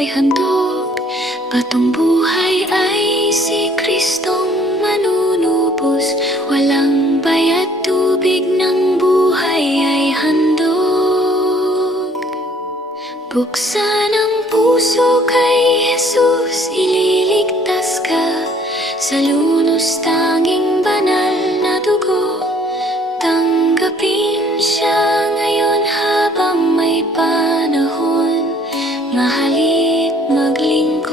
buhay handog. Patong buhay ay si Kristong manunubos. Walang bayad, tubig ng buhay ay handog. Buksan ang puso kay Jesus, ililigtas ka sa lunos tanging banal na dugo. Tanggapin siya ngayon habang may panahon, mahalit maglingkod.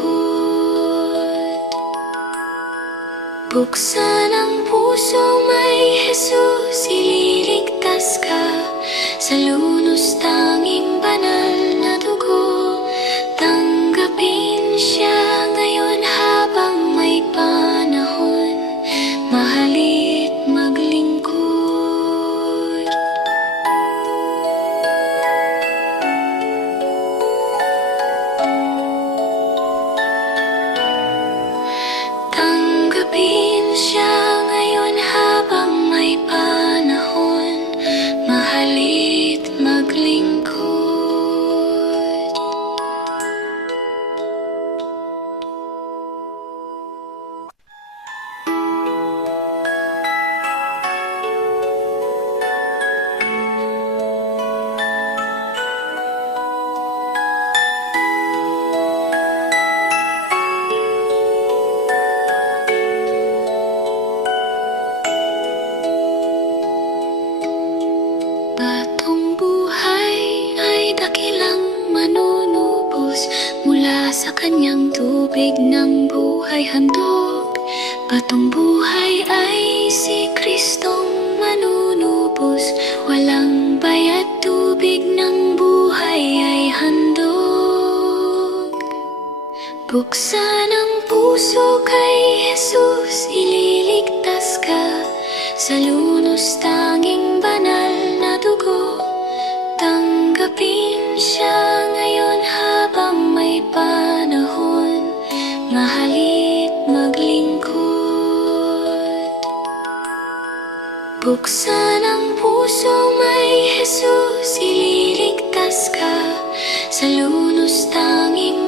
Buksan ang puso, may Jesus, ililigtas ka sa lunos tanging banal na dugo. Tanggapin siya ngayon habang may panahon, mahalit maglingkod. Tanggapin siya ngayon habang may panahon, mahalit maglingkod. Batong buhay ay dakilang manunubos mula sa kanyang tubig ng buhay handog. Batong buhay ay si Kristong manunubos. Walang bayad, tubig ng buhay ay handog. Buksan ang puso kay Jesus, ililigtas ka sa lunos tanging banal na dugo. Tanggapin siya ngayon habang may panahon, mahalit maglingkod. Buksan ang puso, may Jesus, ililigtas ka sa lunos tanging